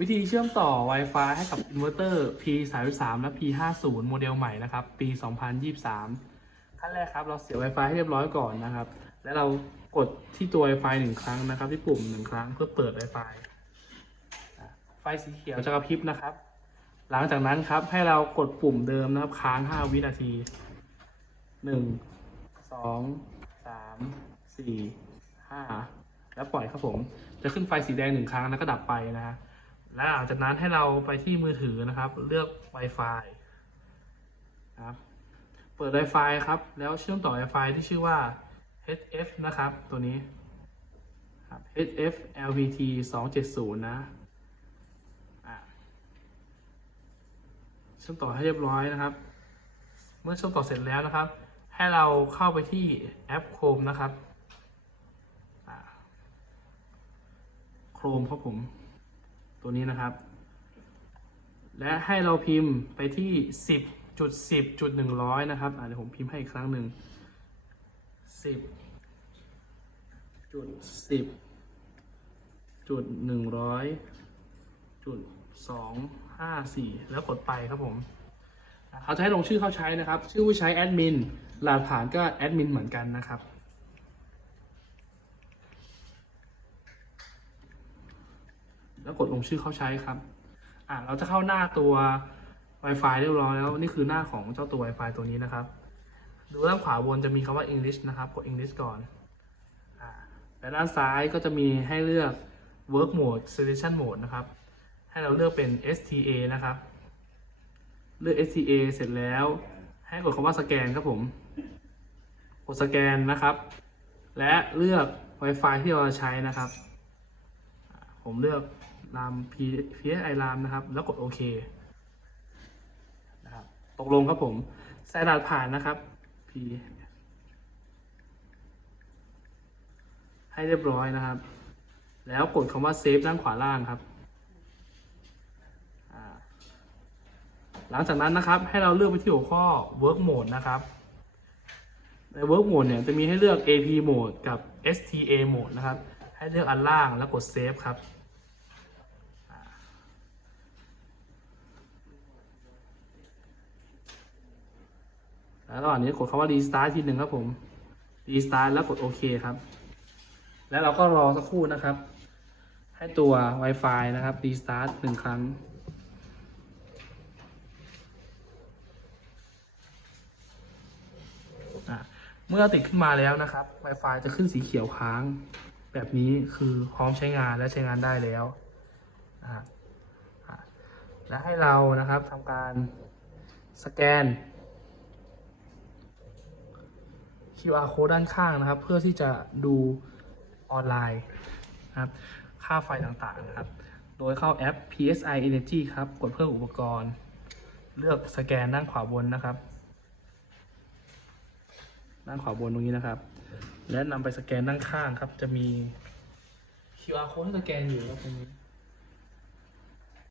วิธีเชื่อมต่อ Wi-Fi ให้กับอินเวอร์เตอร์ P33 และ P50 โมเดลใหม่นะครับ ปี 2023 ขั้นแรกครับ เราเสีย Wi-Fi ให้เรียบร้อยก่อนนะครับ และเรากดที่ตัว Wi-Fi หนึ่งครั้งนะครับ ที่ปุ่มหนึ่งครั้งเพื่อเปิด Wi-Fi ไฟสีเขียวจะกระพริบนะครับ หลังจากนั้นครับให้เรากดปุ่มเดิมนะครับ ค้าง 5 วินาที 1 2 3 4 5 แล้วปล่อยครับผม จะขึ้นไฟสีแดงหนึ่งครั้งแล้วก็ดับไปนะฮะ และหลังจากนั้นให้เราไปที่มือถือนะครับ เลือก Wi-Fi ครับ เปิด Wi-Fi ครับ แล้วเชื่อมต่อ Wi-Fi ที่ชื่อว่า HF นะครับ ตัวนี้ครับ HF LPT 270นะอะเชื่อมต่อให้เรียบร้อยนะครับ เมื่อเชื่อมต่อเสร็จแล้วนะครับ ให้เราเข้าไปที่แอป Chrome นะครับโครมครับผม ตัวนี้นะครับ และให้เราพิมพ์ไปที่ 10จุด10จุด100 นะครับเดี๋ยวผมพิมพ์ให้อีกครั้งหนึ่ง10จุด10จุด100จุด254 แล้วกดไปครับผมเขาจะให้ลงชื่อเข้าใช้นะครับ ชื่อผู้ใช้แอดมินรหัสผ่านก็แอดมินเหมือนกันนะครับ แล้วกดลงชื่อเข้าใช้ครับ อ่าเราจะเข้าหน้าตัว Wi-Fi เรียบร้อยแล้วนี่คือหน้าของเจ้าตัว Wi-Fi ตัวนี้นะครับ ดูด้านขวาบนจะมีคำว่า English นะครับ กด English ก่อนอ่าและด้านซ้ายก็จะมีให้เลือก Work Mode Selection Mode นะครับ ให้เราเลือกเป็น STA นะครับ เลือก STA เสร็จแล้ว ให้กดคำว่าสแกนครับผม กดสแกนนะครับ และเลือก Wi-Fi ที่เราจะใช้นะครับ ผมเลือก ราม P PSI รามนะครับ แล้วกดโอเคนะครับตกลงครับผมส่รหัสผ่านนะครับ P ให้เรียบร้อยนะครับ แล้วกดคำว่าเซฟด้านขวาล่างครับหลังจากนั้นนะครับให้เราเลือกไปที่หัวข้อ Work Mode นะครับใน Work Mode เนี่ยจะมีให้เลือก AP Mode กับ STA Mode นะครับ ให้เลือกอันล่างแล้วกด Save ครับ แล้ว ระหว่างนี้กดคำว่า restart ทีหนึ่งครับผม restart แล้วกดโอเคครับ แล้วเราก็รอสักครู่นะครับ ให้ตัว Wi-Fi นะครับ restart หนึ่งครั้งเมื่อติดขึ้นมาแล้วนะครับ Wi-Fi จะขึ้นสีเขียวค้าง แบบนี้คือพร้อมใช้งานและใช้งานได้แล้วนะและให้เรานะครับทำการสแกน QR code ด้านข้างนะครับ เพื่อที่จะดูออนไลน์นะครับ ค่าไฟต่างๆนะครับ โดยเข้าแอป PSI Energy ครับ กดเพิ่มอุปกรณ์ เลือกสแกนด้านขวาบนนะครับ ด้านขวาบนตรงนี้นะครับ และนำไปสแกนด้านข้างครับ จะมี QR code ให้สแกนอยู่ครับตรงนี้